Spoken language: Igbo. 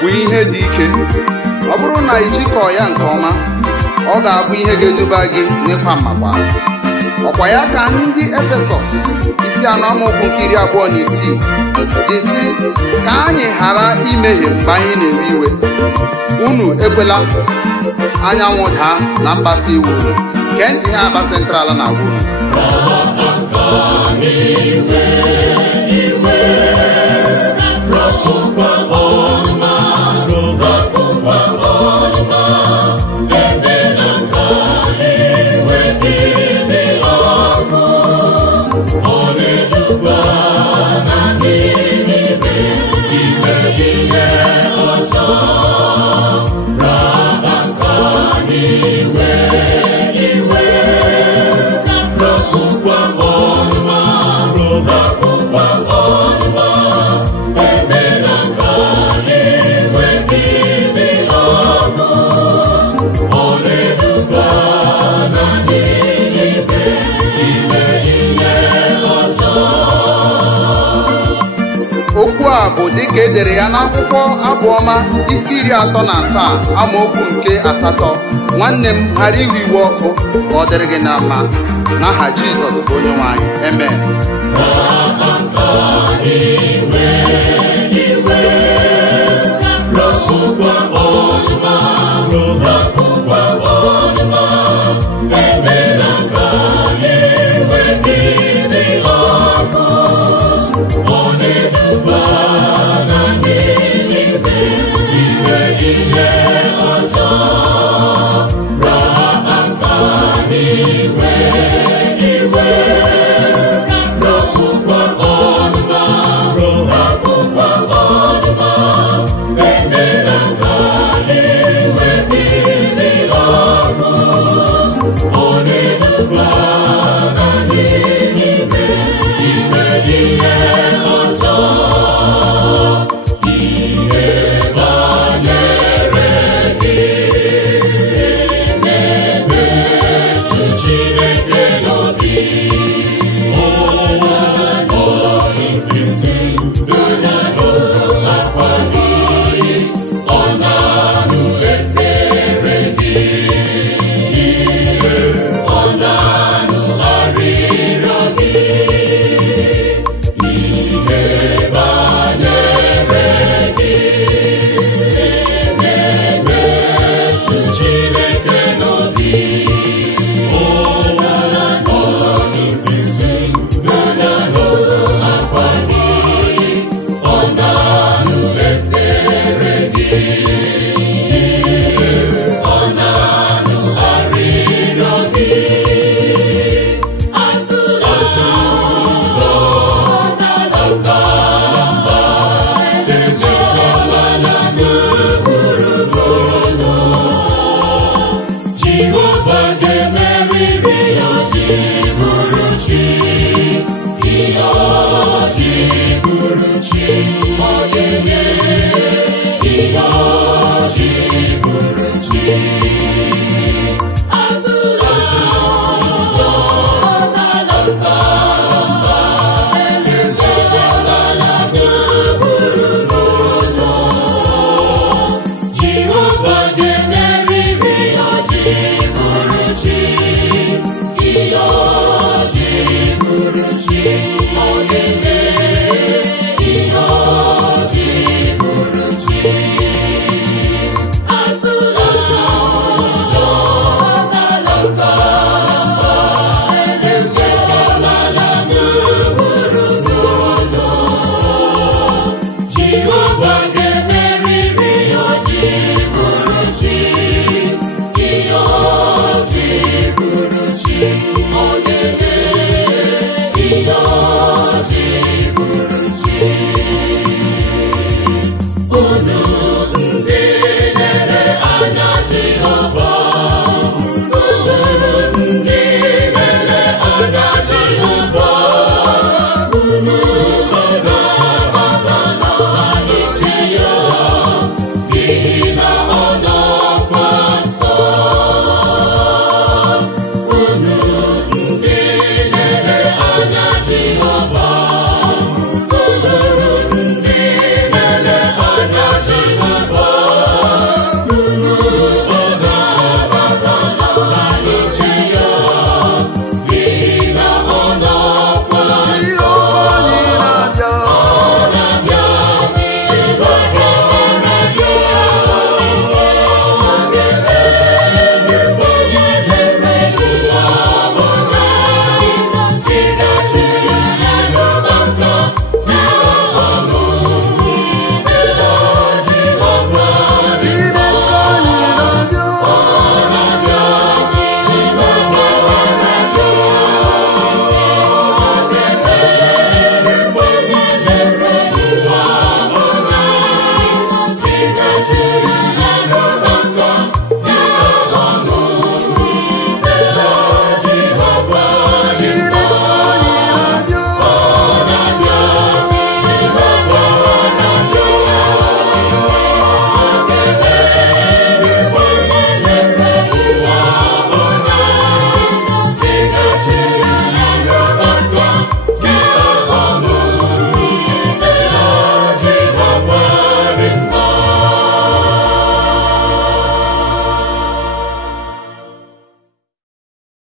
bụ ihe dị ike. Ọ bụrụ na ijikọ ya nke ọma, ọ ga-abụ ihe ga-eduba gị n'ịkwa mmakwa. Ọkwa ya ka ndị Efesọs isi 4 amaokwu nke 26 ji sị ka anyị ghara imehie mgbe anyị na-ewe iwe. Unu ekwela anyanwụ daa na mkpasu iwe unu. Gee ntị ha Aba Central na agwa unu. Okwu a bụ dịka edere ya n'akwụkwọ Abụọma isi 37 amaokwu nke 8. Nwanne m, ghara iwe iwe ọkụ ka ọ dịrị gị na mma. N'aha Jizọs bụ onye nwe anyị. Amen. Amen.